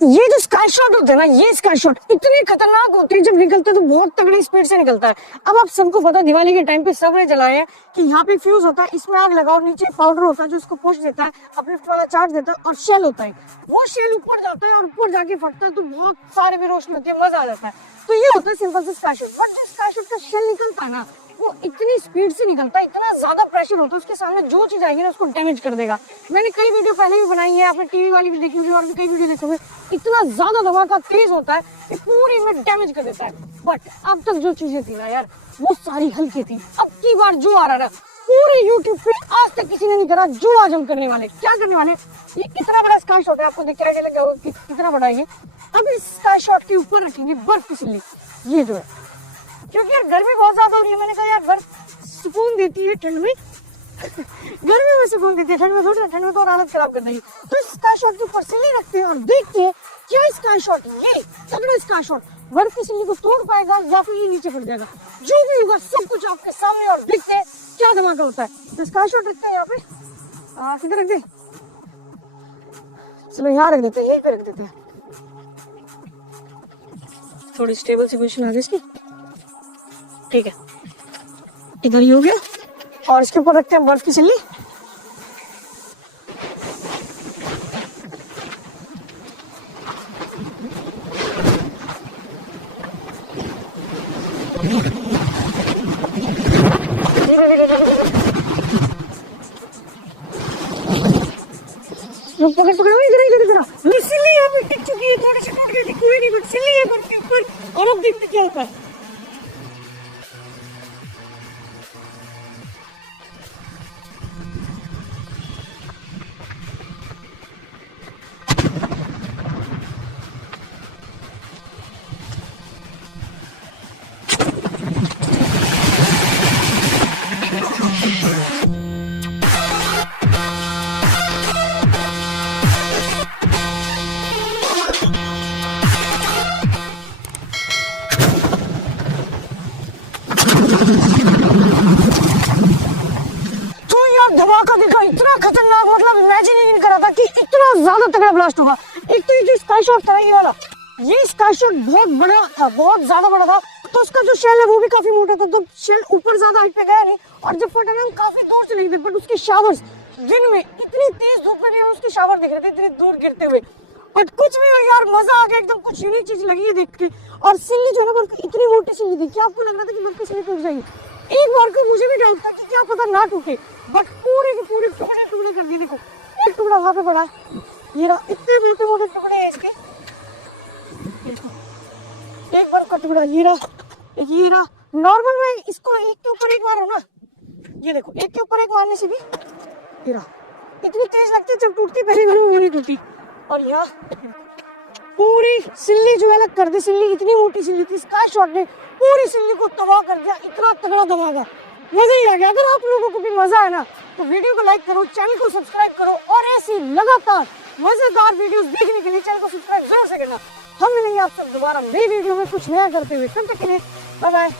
ये जो sky shot होते हैं ना, ये स्काई शॉट इतने खतरनाक होते हैं, जब निकलते हैं तो बहुत तगड़ी स्पीड से निकलता है। अब आप सबको पता, दिवाली के टाइम पे सबने जलाए हैं कि यहाँ पे फ्यूज होता है, इसमें आग लगाओ, नीचे पाउडर होता है जो उसको पुश देता है, अपलिफ्ट वाला चार्ज देता है, और शेल होता है, वो शेल ऊपर जाता है और ऊपर जाके फटता है, तो बहुत सारे भी रोशनी होती है, मजा आ जाता है। तो ये होता है सिंपल से स्काई शॉट। बट जो स्काई शॉट का शेल निकलता है ना, वो इतनी स्पीड से निकलता है, इतना ज्यादा प्रेशर होता है, उसके सामने जो चीज आएगी ना उसको डैमेज कर देगा। मैंने कई वीडियो पहले भी बनाई है, आपने टीवी वाली भी देखी होगी और भी कई वीडियो देखे हुए। इतना ज्यादा धमाका तेज होता है कि पूरी में डैमेज कर देता है। बट अब तक जो चीजें थी ना यार, वो सारी हल्की थी। अब की बार जो आ रहा है पूरे यूट्यूब पे आज तक किसी ने नहीं करा, जो आज हम करने वाले। क्या करने वाले, ये इतना बड़ा स्काई शॉट है, आपको देख के आइडिया लग गया कि कितना बड़ा है ये। अब इस स्काई शॉट के ऊपर रखेंगे बर्फ की सिल्ली, ये जो है, क्योंकि यार गर्मी बहुत ज्यादा हो रही है। मैंने कहा यार बर्फ सुकून देती है ठंड में गर्मी में सुकून देती है, ठंड में थोड़ी, ठंड में तो और हालत खराब कर देगी। तो स्काई शॉट के ऊपर सिल्ली रखते हैं और देखते हैं क्या स्काई शॉट, ये तगड़ा स्काई शॉट बर्फ की सिल्ली को तोड़ पाएगा या फिर ये नीचे पड़ जाएगा। जो भी होगा सब कुछ आपके सामने, और देखते हैं क्या धमाका होता है। तो स्काई शॉट रखते हैं यहाँ पे, किधर रख दे, चलो यहाँ रख देते हैं, यहीं पे रख देते हैं, थोड़ी स्टेबल सी पोजीशन आ गई इसकी, ठीक है। इधर ही हो गया, और इसके ऊपर रखते हैं बर्फ की सिल्ली। पकड़ पकड़, इधर इधर इधर, सिल्ली यहाँ पे टिक चुकी है, थोड़ी सी टूट गई थी, कोई नहीं, बट सिल्ली है बर्फ के ऊपर। और अब देखते क्या होता है। तो यार धमाका देखा, इतना खतरनाक, मतलब इमेजिन ही नहीं करा था कि इतना ज्यादा तगड़ा ब्लास्ट होगा। एक तो ये जो स्काई शॉट था ये वाला, ये स्काई शॉट बहुत बड़ा था, बहुत ज्यादा बड़ा था, तो उसका जो शेल है वो भी काफी मोटा था, तो शेल ऊपर ज्यादा हाइट पे गया नहीं, और जब फटा ना हम काफी दूर से नहीं थे। बट उसके शावर्स दिन में इतनी तेज धूप में हम उसके शावर देख रहे थे इतनी दूर गिरते हुए। बट कुछ भी हो यार, मजा आ गया एकदम, कुछ यूनिक चीज लगी है देख के। और सिल्ली जो है ना, इतनी मोटी सिल्ली थी, क्या आपको लग रहा था कि बर्फ की सिल्ली टूट जाएगी? एक बार को मुझे भी डाउट था कि क्या पता ना टूटे, बट पूरे के पूरे टुकड़े टुकड़े कर दिए। देखो एक टुकड़ा वहां पे पड़ा है, ये रहा, इतने मोटे मोटे टुकड़े हैं इसके। एक बर्फ का टुकड़ा, ये रहा। नॉर्मल में इसको एक के ऊपर एक मारो ना, ये देखो, एक के ऊपर एक मारने से भी ये रहा, इतनी तेज लगती है, जब टूटती पहली बार वो नहीं टूटी। और यहाँ पूरी सिल्ली जो है अलग कर दी, सिल्ली इतनी मोटी सिल्ली थी, स्काई शॉट ने पूरी सिल्ली को तबाह कर दिया। इतना तगड़ा धमाका, मजा ही आ गया। अगर आप लोगों को भी मजा आया ना, तो वीडियो को लाइक करो, चैनल को सब्सक्राइब करो, और ऐसी लगातार मजेदार वीडियोस देखने के लिए चैनल को सब्सक्राइब जरूर से करना। हम मिलेंगे आप सब दोबारा नई वीडियो में कुछ नया करते हुए, तब तक के लिए बाय बाय।